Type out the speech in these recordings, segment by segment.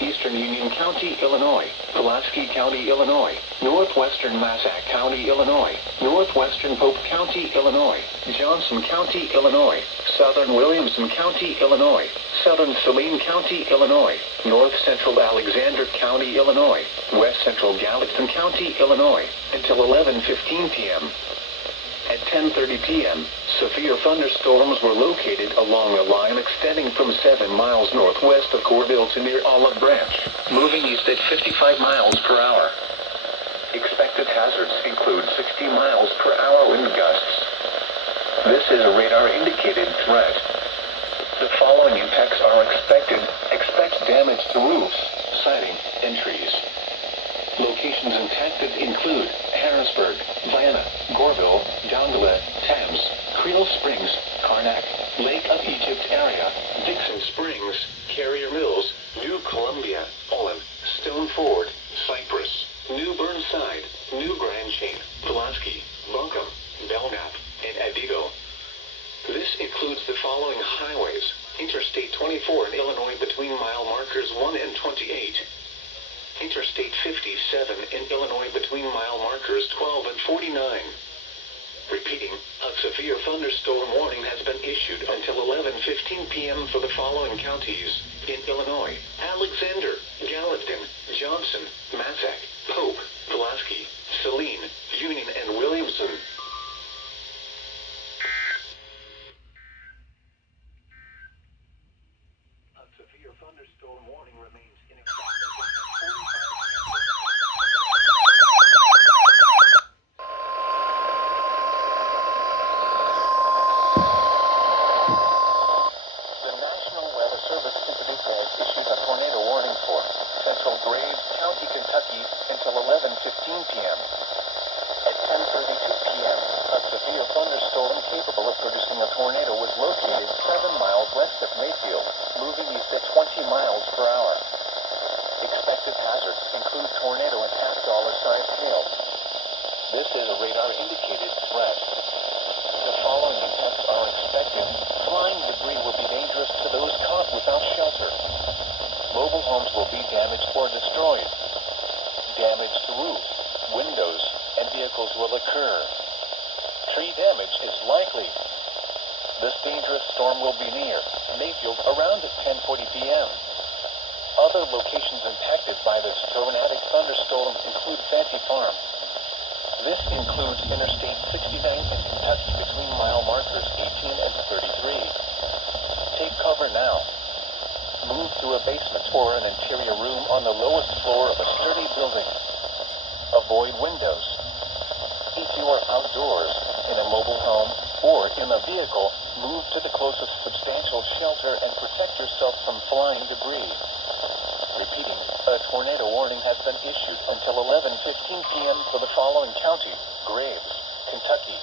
Eastern Union County, Illinois, Pulaski County, Illinois, Northwestern Massac County, Illinois, Northwestern Pope County, Illinois, Johnson County, Illinois, Southern Williamson County, Illinois, Southern Saline County, Illinois, North Central Alexander County, Illinois, West Central Gallatin County, Illinois, until 11:15 p.m. At 10:30 p.m., severe thunderstorms were located along a line extending from 7 miles northwest of Corville to near Olive Branch, moving east at 55 miles per hour. Expected hazards include 60 miles per hour wind gusts. This is a radar-indicated threat. The following impacts are expected. Expect damage to roofs, siding, and trees. Locations impacted include Harrisburg, Vienna, Gorville, Dongelett, Thames, Creel Springs, Karnak, Lake of Egypt area, Dixon Springs, Carrier Mills, New Columbia, Olin, Stone Ford, Cypress, New Burnside, New Grand Chain, Pulaski, Buncombe, Belknap, and Addigo. This includes the following highways: Interstate 24 in Illinois between mile markers 1 and 28. Interstate 57 in Illinois between mile markers 12 and 49. Repeating, a severe thunderstorm warning has been issued until 11:15 p.m. for the following counties in Illinois: Alexander, Gallatin, Johnson, Massac, Pope, Pulaski, Saline, Union, and Williamson. A severe thunderstorm warning remains in effect. Kentucky until 11:15 p.m. At 10:32 p.m., a severe thunderstorm capable of producing a tornado was located 7 miles west of Mayfield, moving east at 20 miles per hour. Expected hazards include tornado and half-dollar-sized hail. This is a radar-indicated threat. The following impacts are expected. Flying debris will be dangerous to those caught without shelter. Mobile homes will be damaged or destroyed. Damage to roofs, windows, and vehicles will occur. Tree damage is likely. This dangerous storm will be near Mayfield around 10:40 p.m. Other locations impacted by this tornadic thunderstorm include Fanti Farm. This includes Interstate 69 in Kentucky between mile markers 18 and 33. Take cover now. Move to a basement or an interior room on the lowest floor of a sturdy building. Avoid windows. If you are outdoors, in a mobile home, or in a vehicle, move to the closest substantial shelter and protect yourself from flying debris. Repeating, a tornado warning has been issued until 11:15 p.m. for the following county: Graves, Kentucky.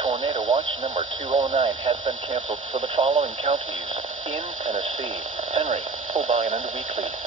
Tornado watch number 209 has been canceled for the following counties in Tennessee: Henry, O'Brien, and Weakley.